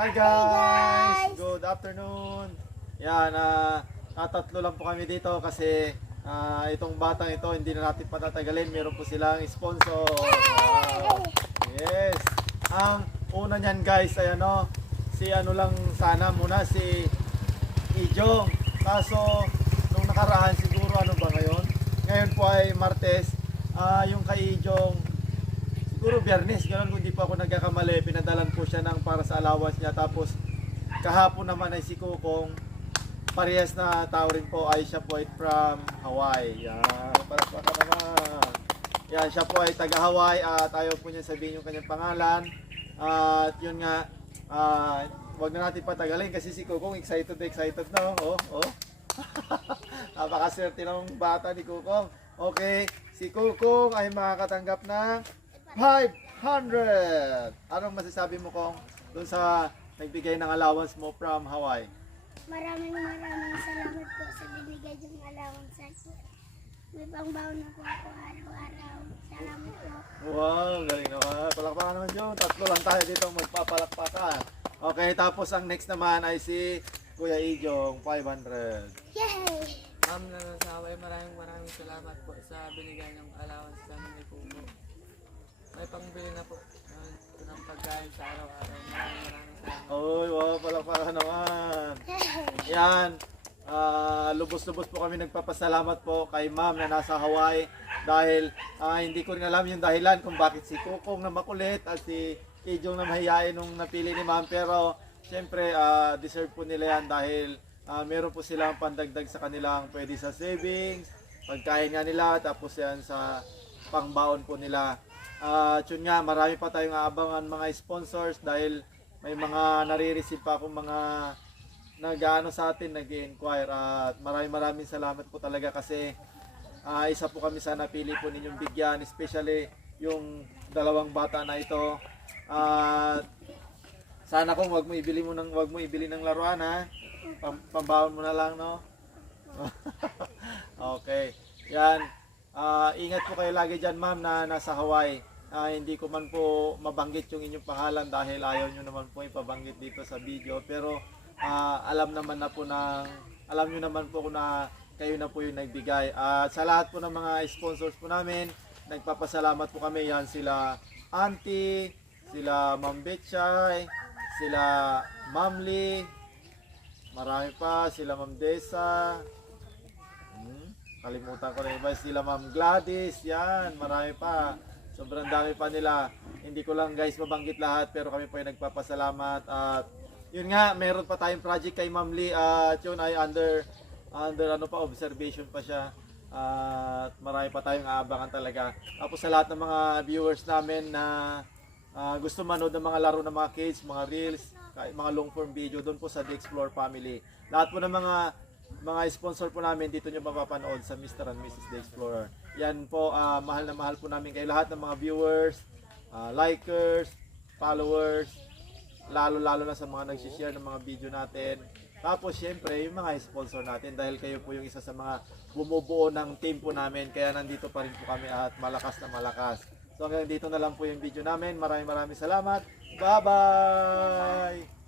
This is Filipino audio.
Hi guys! Good afternoon! Yan, tatlo lang po kami dito kasi itong batang ito hindi na natin patatagalin. Meron po silang sponsor. Wow. Yes! Ang una niyan guys ay si lang sana muna si Ijong. Kaso nung nakaraan siguro ngayon? Ngayon po ay Martes. Yung kay Ijong siguro Biyernes, gano'n kung di pa ako nagkakamali, pinadalan po siya ng para sa allowance niya. Tapos kahapon naman ay si Kukong, parehas na tao rin po, ay siya po ay from Hawaii. Yan, palakpakan naman. Yan, siya po ay taga Hawaii at ayaw po niya sabihin yung kanyang pangalan. At yun nga, wag na natin patagalin kasi si Kukong excited na. Oh. Napakaswerte ng bata ni Kukong. Okay, si Kukong ay makakatanggap ng 500! Anong masasabi mo kung doon sa nagbigay ng allowance mo from Hawaii? Maraming salamat po sa binigay yung allowance sa akin. May pangbaon na po ako araw-araw. Salamat po. Wow, galing naman. Palakpakan naman yun. Tatlo lang tayo dito magpapalakpakan. Okay, tapos ang next naman ay si Kuya Ijong, 500. Yay! Ma'am na sa Hawaii, maraming salamat po sa binigay ng allowance sa amin ni Kumo. May pangbili na po ng pagkain sa araw-araw. Maraming salamat. Oy, wow, palakpakan naman. Yan. Lubos-lubos po kami nagpapasalamat po kay ma'am na nasa Hawaii dahil hindi ko rin alam yung dahilan kung bakit si Kukong na makulit at si Ijong na mahihain nung napili ni ma'am, pero syempre deserve po nila yan dahil meron po silang pandagdag sa kanilang pwede sa savings, pagkain nga nila, tapos yan sa pangbaon po nila. Yun nga, marami pa tayong aabangan mga sponsors dahil may mga nare-receive pa akong mga nag-ano sa atin, nag-inquire, at maraming salamat po talaga kasi isa po kami sa napili po ninyong bigyan, especially yung dalawang bata na ito. Sana kung wag mo ibili ng laruan, ha. Pambaon mo na lang, no. Okay. Yan. Ingat po kayo lagi dyan, ma'am, na nasa Hawaii. Hindi ko man po mabanggit yung inyong pangalan dahil ayaw nyo naman po ipabanggit dito sa video, pero alam nyo naman po na kayo na po yung nagbigay. At sa lahat po ng mga sponsors po namin, nagpapasalamat po kami. Yan sila Auntie, sila Ma'am Betchay, sila Ma'am Lee, marami pa, sila Ma'am Desa, kalimutan ko na iba, sila Ma'am Gladys, yan, marami pa. Sobrang dami pa nila. Hindi ko lang guys mabanggit lahat, pero kami po ay nagpapasalamat. At yun nga, meron pa tayong project kay Ma'am Lee at yun ay under observation pa siya. At marami pa tayong aabangan talaga. Tapos sa lahat ng mga viewers namin na gusto manood ng mga laro ng mga kids, mga reels, mga long form video doon po sa The Explore Family. Lahat po ng mga sponsor po namin dito nyo mapapanood sa Mr. and Mrs. The Explorer. Yan po, mahal na mahal po namin kayo lahat ng mga viewers, likers, followers, lalo na sa mga nagsishare ng mga video natin. Tapos syempre yung mga sponsor natin dahil kayo po yung isa sa mga bumubuo ng team po namin, kaya nandito pa rin po kami at malakas na malakas. So hanggang dito na lang po yung video namin. Maraming salamat. Bye bye!